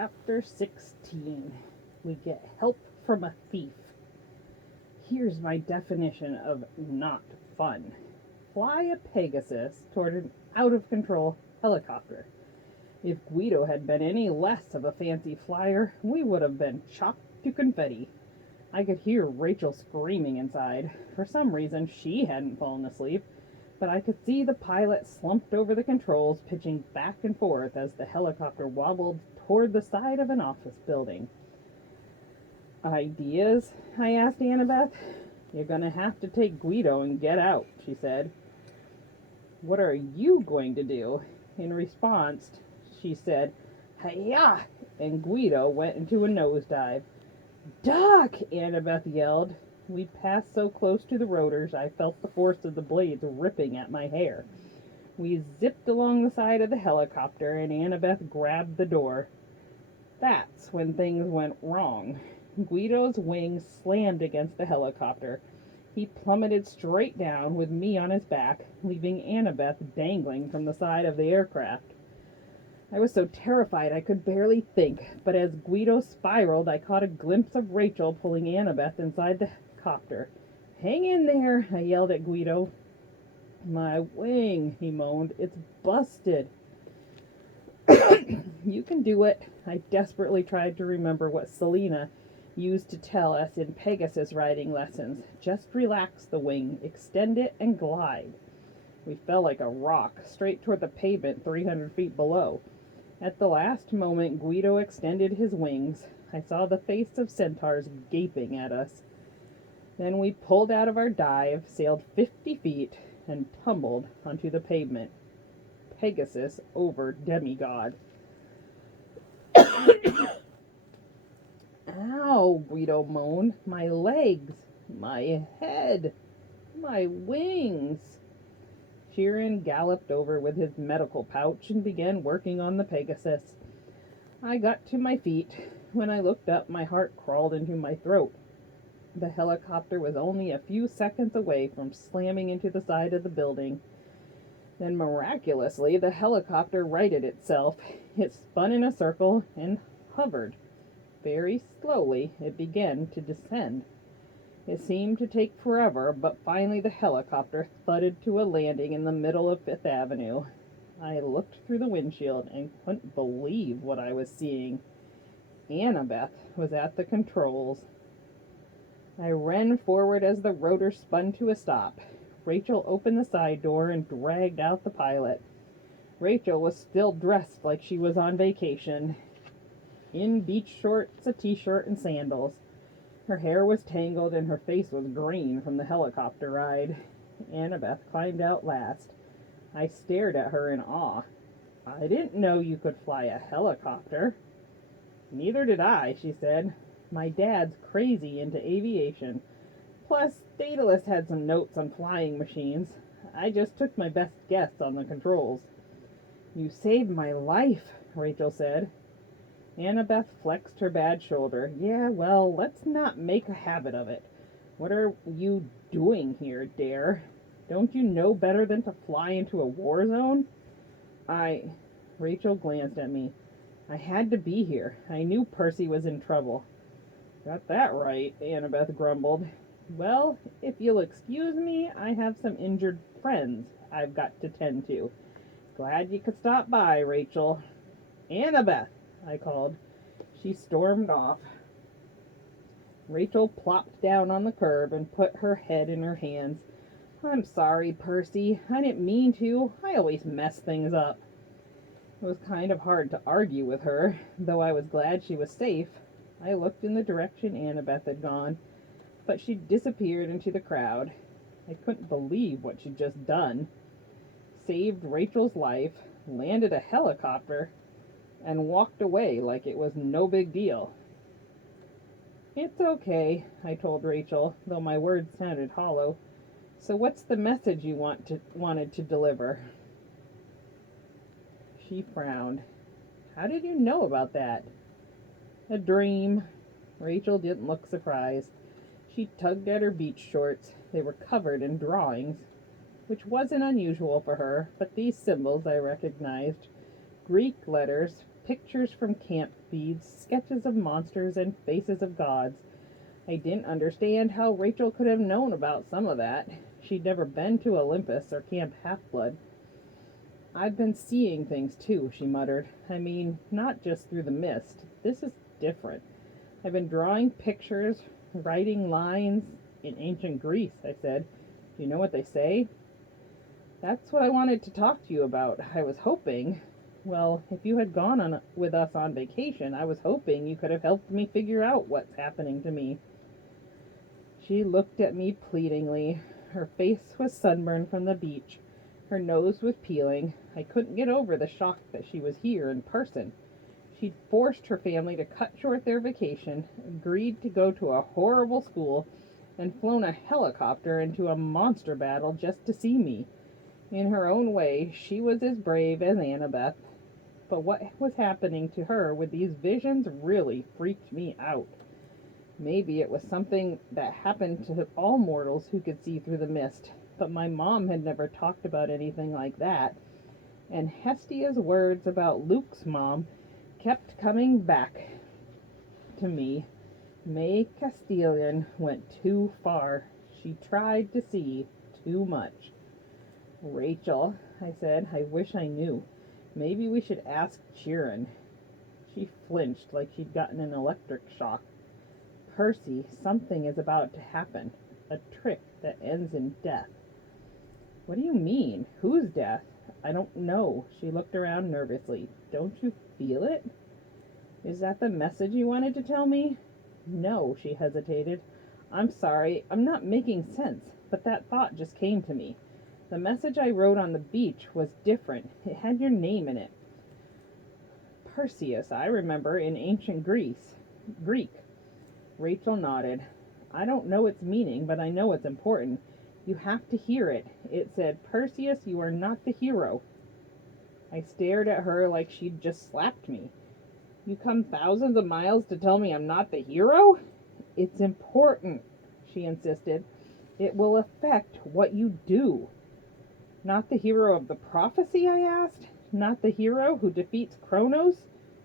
Chapter 16. We get help from a thief. Here's my definition of not fun. Fly a Pegasus toward an out-of-control helicopter. If Guido had been any less of a fancy flyer, we would have been chopped to confetti. I could hear Rachel screaming inside. For some reason, she hadn't fallen asleep, but I could see the pilot slumped over the controls, pitching back and forth as the helicopter wobbled toward the side of an office building. Ideas? I asked Annabeth. You're gonna have to take Guido and get out, she said. What are you going to do? In response, she said, Hi-ya! And Guido went into a nosedive. Duck! Annabeth yelled. We passed so close to the rotors I felt the force of the blades ripping at my hair. We zipped along the side of the helicopter and Annabeth grabbed the door. That's when things went wrong. Guido's wings slammed against the helicopter. He plummeted straight down with me on his back, leaving Annabeth dangling from the side of the aircraft. I was so terrified I could barely think, but as Guido spiraled, I caught a glimpse of Rachel pulling Annabeth inside the copter. Hang in there, I yelled at Guido. My wing, he moaned. It's busted. You can do it. I desperately tried to remember what Selena used to tell us in Pegasus riding lessons. Just relax the wing, extend it, and glide. We fell like a rock, straight toward the pavement 300 feet below. At the last moment, Guido extended his wings. I saw the face of centaurs gaping at us. Then we pulled out of our dive, sailed 50 feet, and tumbled onto the pavement. Pegasus over demigod. Ow, Guido moaned. My legs, my head, my wings. Sheeran galloped over with his medical pouch and began working on the Pegasus. I got to my feet. When I looked up, my heart crawled into my throat. The helicopter was only a few seconds away from slamming into the side of the building. Then miraculously, the helicopter righted itself. It spun in a circle and hovered. Very slowly, it began to descend. It seemed to take forever, but finally the helicopter thudded to a landing in the middle of Fifth Avenue. I looked through the windshield and couldn't believe what I was seeing. Annabeth was at the controls. I ran forward as the rotor spun to a stop. Rachel opened the side door and dragged out the pilot. Rachel was still dressed like she was on vacation, in beach shorts, a t-shirt, and sandals. Her hair was tangled and her face was green from the helicopter ride. Annabeth climbed out last. I stared at her in awe. I didn't know you could fly a helicopter. Neither did I, she said. My dad's crazy into aviation. Plus, Daedalus had some notes on flying machines. I just took my best guess on the controls. You saved my life, Rachel said. Annabeth flexed her bad shoulder. Yeah, well, let's not make a habit of it. What are you doing here, Dare? Don't you know better than to fly into a war zone? Rachel glanced at me. I had to be here. I knew Percy was in trouble. Got that right, Annabeth grumbled. Well, if you'll excuse me, I have some injured friends I've got to tend to. Glad you could stop by, Rachel. Annabeth, I called. She stormed off. Rachel plopped down on the curb and put her head in her hands. I'm sorry, Percy. I didn't mean to. I always mess things up. It was kind of hard to argue with her, though I was glad she was safe. I looked in the direction Annabeth had gone, but she disappeared into the crowd. I couldn't believe what she'd just done. Saved Rachel's life, landed a helicopter, and walked away like it was no big deal. It's okay, I told Rachel, though my words sounded hollow. So what's the message you wanted to deliver? She frowned. How did you know about that? A dream. Rachel didn't look surprised. She tugged at her beach shorts. They were covered in drawings, which wasn't unusual for her, but these symbols I recognized. Greek letters pictures from camp feeds, sketches of monsters, and faces of gods. I didn't understand how Rachel could have known about some of that. She'd never been to Olympus or Camp Half-Blood. I've been seeing things too, she muttered. I mean, not just through the mist. This is different. I've been drawing pictures, writing lines in ancient Greece, I said. Do you know what they say? That's what I wanted to talk to you about. I was hoping, well, if you had gone on with us on vacation, I was hoping you could have helped me figure out what's happening to me. She looked at me pleadingly. Her face was sunburned from the beach. Her nose was peeling. I couldn't get over the shock that she was here in person. She'd forced her family to cut short their vacation, agreed to go to a horrible school, and flown a helicopter into a monster battle just to see me. In her own way, she was as brave as Annabeth. But what was happening to her with these visions really freaked me out. Maybe it was something that happened to all mortals who could see through the mist, but my mom had never talked about anything like that. And Hestia's words about Luke's mom kept coming back to me. May Castellan went too far. She tried to see too much. Rachel, I said, I wish I knew. Maybe we should ask Chiron. She flinched like she'd gotten an electric shock. Percy, something is about to happen. A trick that ends in death. What do you mean? Whose death? I don't know. She looked around nervously. Don't you feel it? Is that the message you wanted to tell me? No, she hesitated. I'm sorry, I'm not making sense, but that thought just came to me. The message I wrote on the beach was different. It had your name in it. Perseus, I remember, in ancient Greek. Rachel nodded. I don't know its meaning, but I know it's important. You have to hear it. It said, Perseus, you are not the hero. I stared at her like she'd just slapped me. You come thousands of miles to tell me I'm not the hero? It's important, she insisted. It will affect what you do. Not the hero of the prophecy, I asked. Not the hero who defeats Kronos?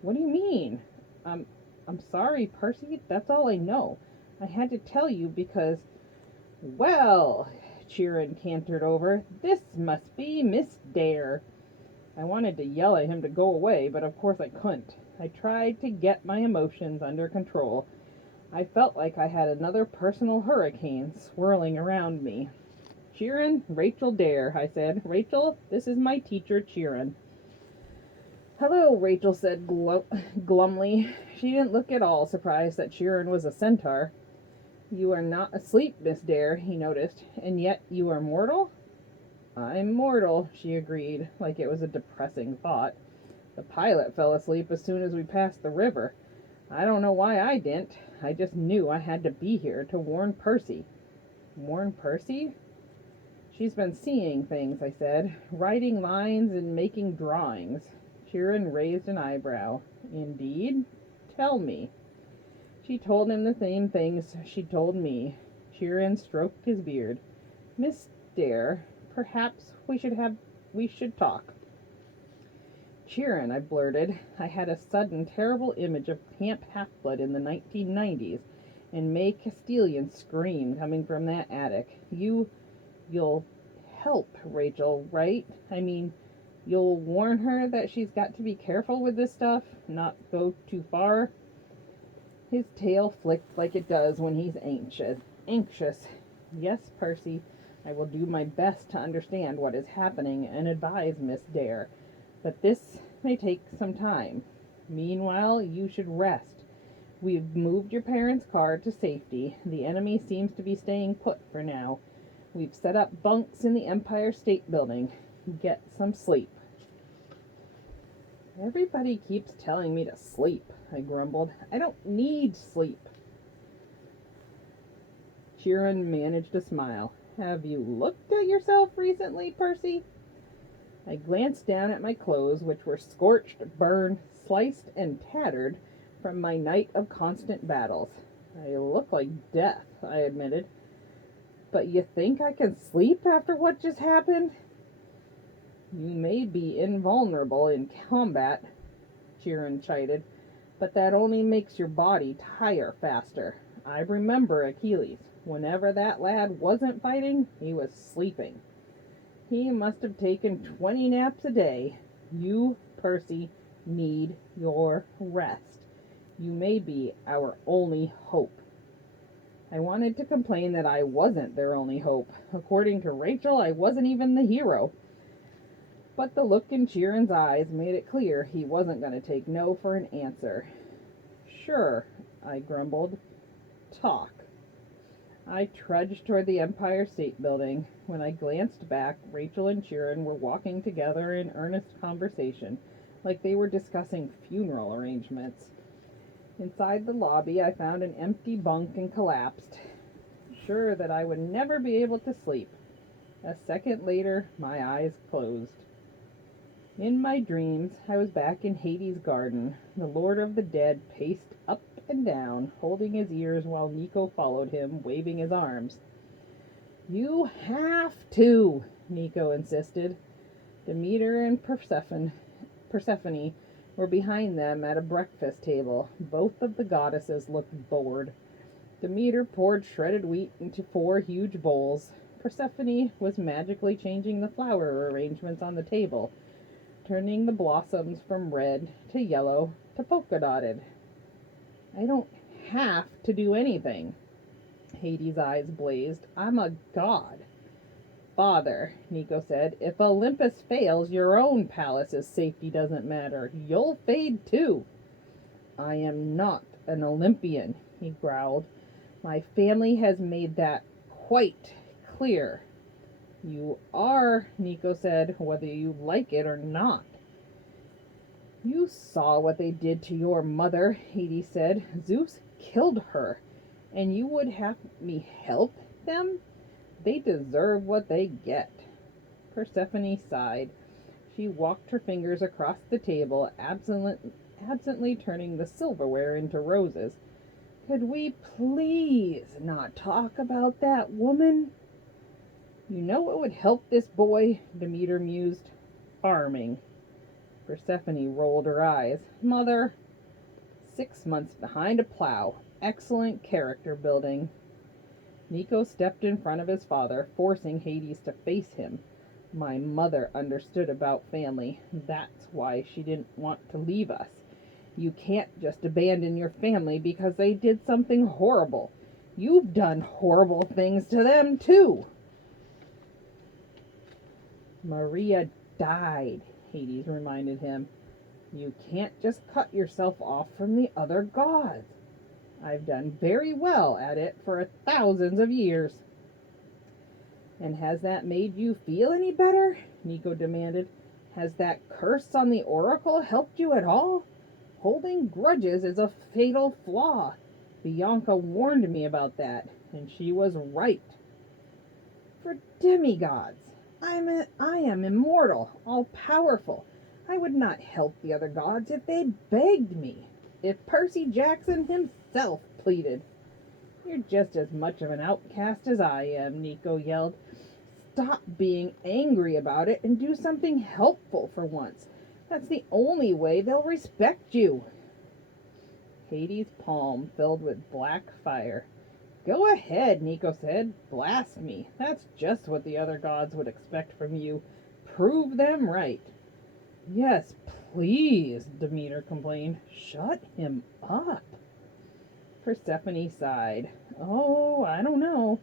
What do you mean? I'm sorry, Percy. That's all I know. I had to tell you because... Well, Chiron cantered over. This must be Miss Dare. I wanted to yell at him to go away, but of course I couldn't. I tried to get my emotions under control. I felt like I had another personal hurricane swirling around me. Chiron, Rachel Dare, I said. Rachel, this is my teacher, Chiron. Hello, Rachel said glumly. She didn't look at all surprised that Chiron was a centaur. You are not asleep, Miss Dare, he noticed, and yet you are mortal? I'm mortal, she agreed, like it was a depressing thought. The pilot fell asleep as soon as we passed the river. I don't know why I didn't. I just knew I had to be here to warn Percy. Warn Percy? She's been seeing things, I said, writing lines and making drawings. Chiron raised an eyebrow. Indeed? Tell me. She told him the same things she told me. Chiron stroked his beard. Miss Dare, perhaps we should talk. Chiron, I blurted. I had a sudden terrible image of Camp Half-Blood in the 1990s, and May Castellan's scream coming from that attic. You'll help Rachel, right? I mean, you'll warn her that she's got to be careful with this stuff, not go too far. His tail flicked like it does when he's anxious. Yes, Percy, I will do my best to understand what is happening and advise Miss Dare, but this may take some time. Meanwhile, you should rest. We've moved your parents' car to safety. The enemy seems to be staying put for now. We've set up bunks in the Empire State Building. Get some sleep. Everybody keeps telling me to sleep, I grumbled. I don't need sleep. Chiron managed a smile. Have you looked at yourself recently, Percy? I glanced down at my clothes, which were scorched, burned, sliced, and tattered from my night of constant battles. I look like death, I admitted. But you think I can sleep after what just happened? You may be invulnerable in combat. Chiron chided. "But that only makes your body tire faster. I remember Achilles. Whenever that lad wasn't fighting, he was sleeping. He must have taken 20 naps a day. You, Percy, need your rest. You may be our only hope." I wanted to complain that I wasn't their only hope. According to Rachel, I wasn't even the hero. But the look in Chiron's eyes made it clear he wasn't going to take no for an answer. "Sure," I grumbled. "Talk." I trudged toward the Empire State Building. When I glanced back, Rachel and Chiron were walking together in earnest conversation, like they were discussing funeral arrangements. Inside the lobby, I found an empty bunk and collapsed, sure that I would never be able to sleep. A second later, my eyes closed. In my dreams, I was back in Hades' garden. The Lord of the Dead paced up and down, holding his ears while Nico followed him, waving his arms. "You have to," Nico insisted. Demeter and Persephone were behind them at a breakfast table. Both of the goddesses looked bored. Demeter poured shredded wheat into 4 huge bowls. Persephone was magically changing the flower arrangements on the table, turning the blossoms from red to yellow to polka-dotted. "I don't have to do anything." Hades' eyes blazed. "I'm a god." "Father," Nico said, "if Olympus fails, your own palace's safety doesn't matter. You'll fade too." "I am not an Olympian," he growled. "My family has made that quite clear." "You are," Nico said, "whether you like it or not." "You saw what they did to your mother," Hades said. "Zeus killed her, and you would have me help them? They deserve what they get." Persephone sighed. She walked her fingers across the table, absently turning the silverware into roses. "Could we please not talk about that woman?" "You know what would help this boy?" Demeter mused. "Farming." Persephone rolled her eyes. "Mother, 6 months behind a plow. Excellent character building." Nico stepped in front of his father, forcing Hades to face him. "My mother understood about family. That's why she didn't want to leave us. You can't just abandon your family because they did something horrible. You've done horrible things to them, too." "Maria died," Hades reminded him. "You can't just cut yourself off from the other gods. I've done very well at it for thousands of years." "And has that made you feel any better?" Nico demanded. "Has that curse on the oracle helped you at all? Holding grudges is a fatal flaw. Bianca warned me about that, and she was right." "For demigods! I am immortal, all-powerful. I would not help the other gods if they begged me. If Percy Jackson himself pleaded." "You're just as much of an outcast as I am," Nico yelled. "Stop being angry about it and do something helpful for once. That's the only way they'll respect you." Hades' palm filled with black fire. "Go ahead," Nico said. "Blast me. That's just what the other gods would expect from you. Prove them right." "Yes, please," Demeter complained. "Shut him up." Persephone sighed. "Oh, I don't know.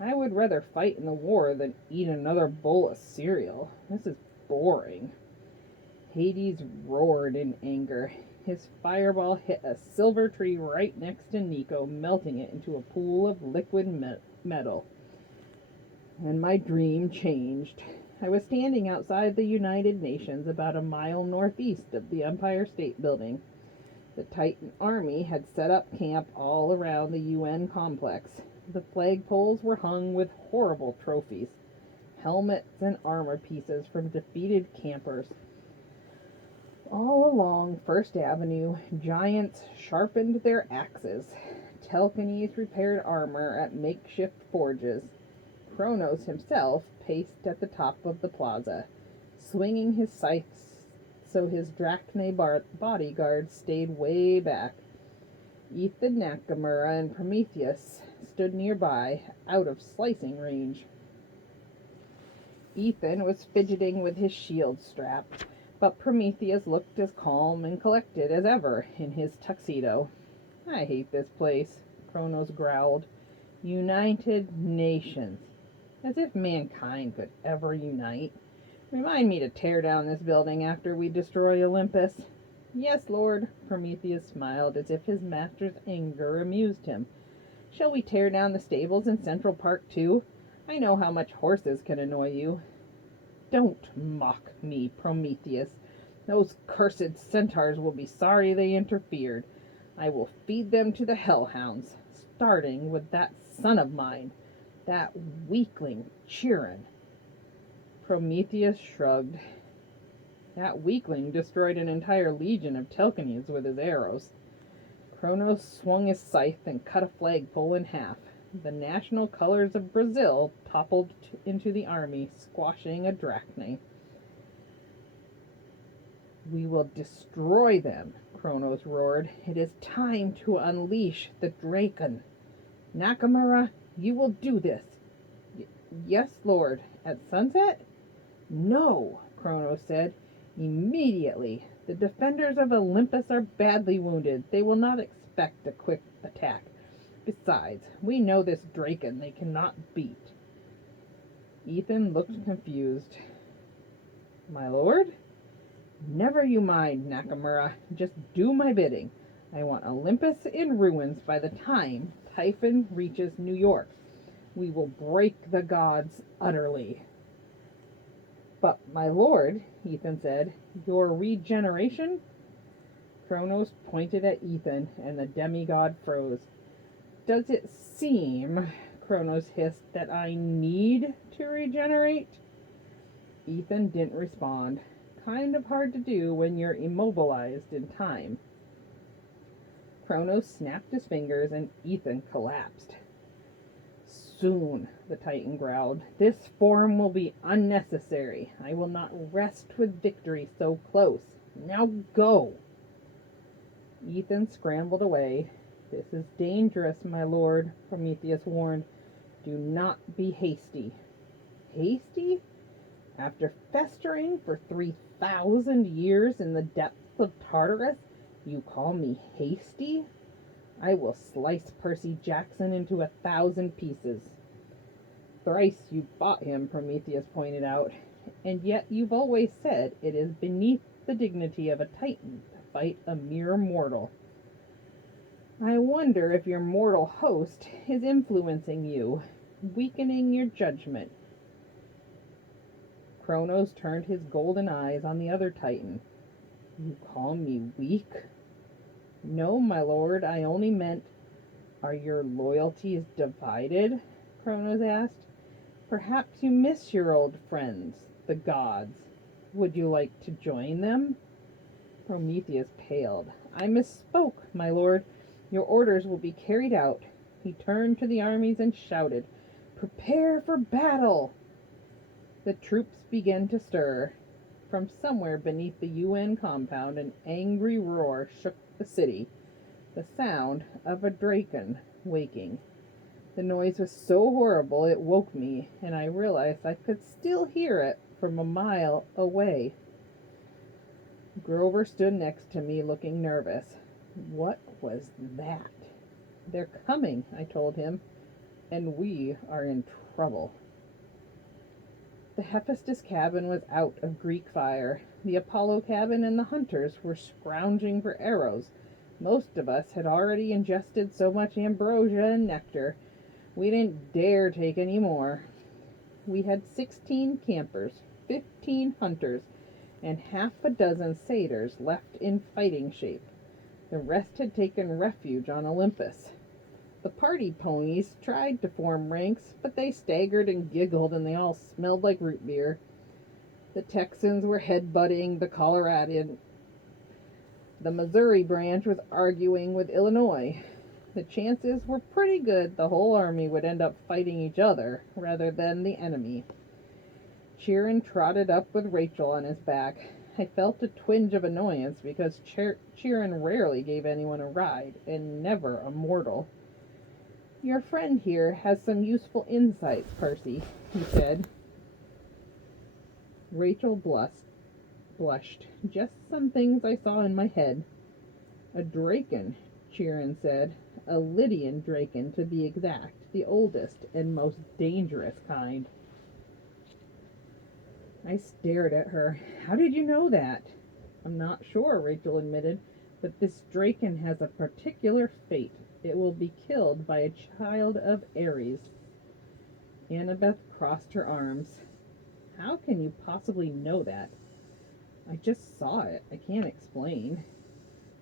I would rather fight in the war than eat another bowl of cereal. This is boring." Hades roared in anger. His fireball hit a silver tree right next to Nico, melting it into a pool of liquid metal. And my dream changed. I was standing outside the United Nations, about a mile northeast of the Empire State Building. The Titan Army had set up camp all around the UN complex. The flagpoles were hung with horrible trophies, helmets and armor pieces from defeated campers. All along First Avenue, giants sharpened their axes. Telkenes repaired armor at makeshift forges. Kronos himself paced at the top of the plaza, swinging his scythe so his Drachne bodyguards stayed way back. Ethan, Nakamura, and Prometheus stood nearby, out of slicing range. Ethan was fidgeting with his shield strap, but Prometheus looked as calm and collected as ever in his tuxedo. "I hate this place," Kronos growled. "United Nations. As if mankind could ever unite. Remind me to tear down this building after we destroy Olympus." "Yes, Lord." Prometheus smiled as if his master's anger amused him. "Shall we tear down the stables in Central Park too? I know how much horses can annoy you." "Don't mock me, Prometheus. Those cursed centaurs will be sorry they interfered. I will feed them to the hellhounds, starting with that son of mine, that weakling Chiron." Prometheus shrugged. That weakling destroyed an entire legion of Telchines with his arrows. Kronos swung his scythe and cut a flagpole in half. The national colors of Brazil toppled into the army, squashing a Drachne. "We will destroy them," Kronos roared. "It is time to unleash the Draken. Nakamura, you will do this." "Yes, Lord. At sunset?" "No," Kronos said. "Immediately. The defenders of Olympus are badly wounded. They will not expect a quick attack. Besides, we know this Draken they cannot beat." Ethan looked confused. "My lord?" "Never you mind, Nakamura. Just do my bidding. I want Olympus in ruins by the time Typhon reaches New York. We will break the gods utterly." "But, my lord," Ethan said, "your regeneration?" Kronos pointed at Ethan, and the demigod froze. "Does it seem," Kronos hissed, "that I need to regenerate?" Ethan didn't respond. Kind of hard to do when you're immobilized in time. Kronos snapped his fingers and Ethan collapsed. "Soon," the Titan growled. "This form will be unnecessary. I will not rest with victory so close. Now go!" Ethan scrambled away. "This is dangerous, my lord," Prometheus warned. "Do not be hasty." "Hasty? After festering for 3,000 years in the depths of Tartarus, you call me hasty? I will slice Percy Jackson into 1,000 pieces." "Thrice you fought him," Prometheus pointed out, "and yet you've always said it is beneath the dignity of a Titan to fight a mere mortal. I wonder if your mortal host is influencing you, weakening your judgment." Kronos turned his golden eyes on the other Titan. "You call me weak?" "No, my lord, I only meant—" "Are your loyalties divided?" Kronos asked. "Perhaps you miss your old friends, the gods. Would you like to join them?" Prometheus paled. "I misspoke, my lord. Your orders will be carried out." He turned to the armies and shouted, "Prepare for battle!" The troops began to stir. From somewhere beneath the UN compound, an angry roar shook the city, the sound of a Draken waking. The noise was so horrible it woke me, and I realized I could still hear it from a mile away. Grover stood next to me, looking nervous. "What was that?" "They're coming," I told him, "and we are in trouble." The Hephaestus cabin was out of Greek fire. The Apollo cabin and the hunters were scrounging for arrows. Most of us had already ingested so much ambrosia and nectar, we didn't dare take any more. We had 16 campers, 15 hunters, and half a dozen satyrs left in fighting shape. The rest had taken refuge on Olympus. The party ponies tried to form ranks, but they staggered and giggled, and they all smelled like root beer. The Texans were headbutting the Coloradian. The Missouri branch was arguing with Illinois. The chances were pretty good the whole army would end up fighting each other rather than the enemy. Chiron trotted up with Rachel on his back. I felt a twinge of annoyance because Chirin rarely gave anyone a ride, and never a mortal. Your friend here has some useful insights, Percy, he said. Rachel blushed. Just some things I saw in my head. A draken, Chirin said. A Lydian draken, to be exact. The oldest and most dangerous kind. I stared at her. How did you know that? I'm not sure, Rachel admitted, but this draken has a particular fate. It will be killed by a child of Ares. Annabeth crossed her arms. How can you possibly know that? I just saw it. I can't explain.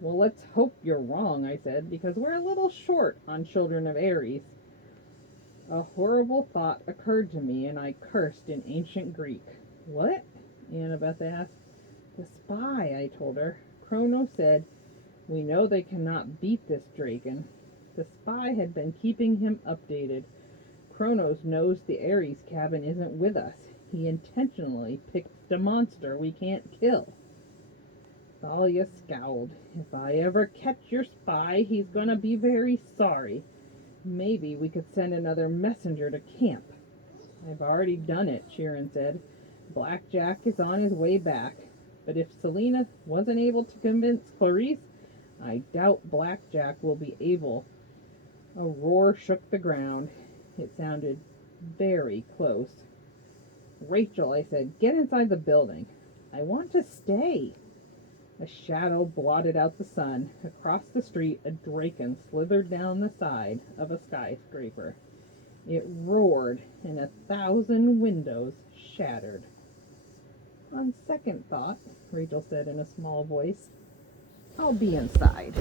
Well, let's hope you're wrong, I said, because we're a little short on children of Ares. A horrible thought occurred to me, and I cursed in ancient Greek. What? Annabeth asked. The spy, I told her. Chrono said, we know they cannot beat this draken. The spy had been keeping him updated. Chronos knows the Ares cabin isn't with us. He intentionally picked a monster we can't kill. Thalia scowled. If I ever catch your spy, he's gonna be very sorry. Maybe we could send another messenger to camp. I've already done it, Chirin said. Blackjack is on his way back. But if Selena wasn't able to convince Clarice, I doubt Blackjack will be able. A roar shook the ground. It sounded very close. Rachel, I said, get inside the building. I want to stay. A shadow blotted out the sun. Across the street, a draken slithered down the side of a skyscraper. It roared, and 1,000 windows shattered. On second thought, Rachel said in a small voice, I'll be inside.